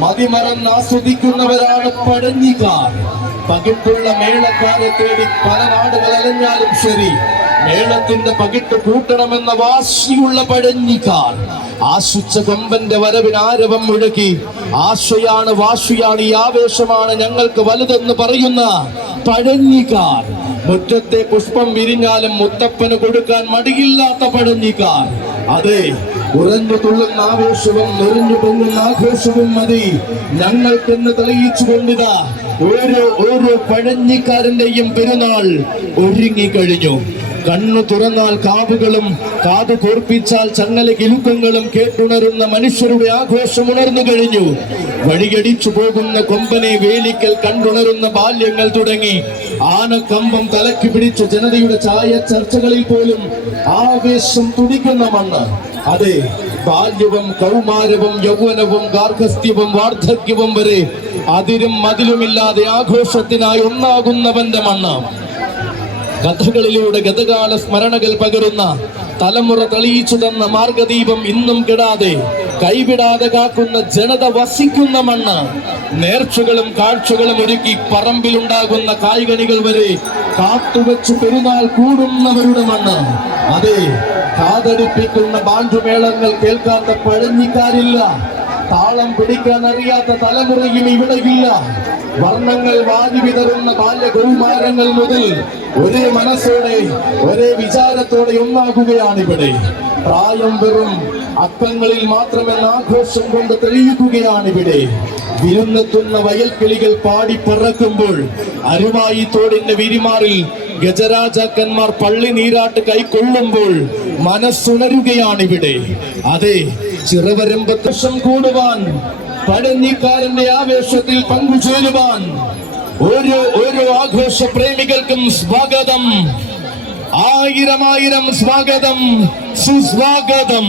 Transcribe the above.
മതിമറന്ന് ആസ്വദിക്കുന്നവരാണ് പടഞ്ഞിക്കാർ പകിട്ടുള്ള മേളക്കാരെ തേടി പല നാടുകൾ അലഞ്ഞാലും ശരി മേളത്തിന്റെ പകിട്ട് കൂട്ടണമെന്ന വാശിയുള്ള പടഞ്ഞിക്കാർ ആശിച്ച കൊമ്പന്റെ വരവിന് ആരവം മുഴക്കി ആശയാണ് വാശിയാണ് ഈ ആവേശമാണ് ഞങ്ങൾക്ക് വലുതെന്ന് പറയുന്ന പഴഞ്ഞിക്കാർ മുറ്റത്തെ പുഷ്പം വിരിഞ്ഞാലും മുത്തപ്പന് കൊടുക്കാൻ മടിയില്ലാത്ത പഴഞ്ഞിക്കാർ അതെ ഉറഞ്ഞു തുള്ളുന്ന ആവേശവും നിറഞ്ഞു പൊങ്ങുന്ന ആഘോഷവും മതി. ഞങ്ങൾക്കെന്ന് തെളിയിച്ചു കൊണ്ടിതാ ഓരോ ഓരോ പഴഞ്ഞിക്കാരന്റെയും പെരുന്നാൾ ഒരുങ്ങിക്കഴിഞ്ഞു കണ്ണു തുറന്നാൽ കാവുകളും കാതു കോർപ്പിച്ചാൽ ചങ്ങല കിലുക്കങ്ങളും കേട്ടുണരുന്ന മനുഷ്യരുടെ ആഘോഷം ഉണർന്നു കഴിഞ്ഞു. വഴിയടിച്ചു പോകുന്ന കൊമ്പനെ വേലിക്കൽ കണ്ടുണരുന്ന ബാല്യങ്ങൾ തുടങ്ങി. ആനക്കമ്പം തലക്ക് പിടിച്ച ജനതയുടെ ചായ ചർച്ചകളിൽ പോലും ആവേശം തുടിക്കുന്ന മണ്ണ്. അതെ ബാല്യവും കൗമാരവും യൗവനവും ഗാർഹസ്ഥ്യവും വാർദ്ധക്യവും വരെ അതിരും മതിലുമില്ലാതെ ആഘോഷത്തിനായി ഒന്നാകുന്നവന്റെ മണ്ണ്. കഥകളിലൂടെ ഗതകാല സ്മരണകൾ പകരുന്ന തലമുറ തെളിയിച്ചു തന്ന മാർഗദീപം ഇന്നും കിടാതെ കൈവിടാതെ കാക്കുന്ന ജനത വസിക്കുന്ന മണ്ണ്. നേർച്ചകളും കാഴ്ചകളും ഒരുക്കി പറമ്പിലുണ്ടാകുന്ന കായ്കനികൾ വരെ കാത്തുവെച്ചു പെരുന്നാൾ കൂടുന്നവരുടെ മണ്ണ്. അതെ കാതടിപ്പിക്കുന്ന ബാൻഡുമേളങ്ങൾ കേൾക്കാത്ത പഴഞ്ഞിക്കാരില്ല. താളം പിടിക്കാൻ അറിയാത്ത തലമുറയും ഇവിടെയില്ല. വർണങ്ങൾ വാരി വിതറുന്ന ബാല്യകൗമാരങ്ങൾ മുതൽ ഒരേ മനസ്സോടെ ഒരേ വിചാരത്തോടെ ഒന്നാകുകയാണ് ഇവിടെ. പ്രായം വെറും അക്കങ്ങളിൽ മാത്രമെന്ന ആഘോഷം കൊണ്ട് തെളിയിക്കുകയാണ് ഇവിടെ. വിരുന്നെത്തുന്ന വയൽക്കിളികൾ പാടി പറക്കുമ്പോൾ അരുമായി തോടിന്റെ വിരിമാറിൽ ഗജരാജാക്കന്മാർ പള്ളി നീരാട്ട് കൈക്കൊള്ളുമ്പോൾ മനസ്സുണരുകയാണിവിടെ അതെ ചിറവരമ്പത്ത് കൂടുവാൻ പഴഞ്ഞിക്കാരന്റെ ആവേശത്തിൽ പങ്കുചേരുവാൻ ഓരോ ഓരോ ആഘോഷ പ്രേമികൾക്കും സ്വാഗതം. ആയിരം ആയിരം സ്വാഗതം. സുസ്വാഗതം.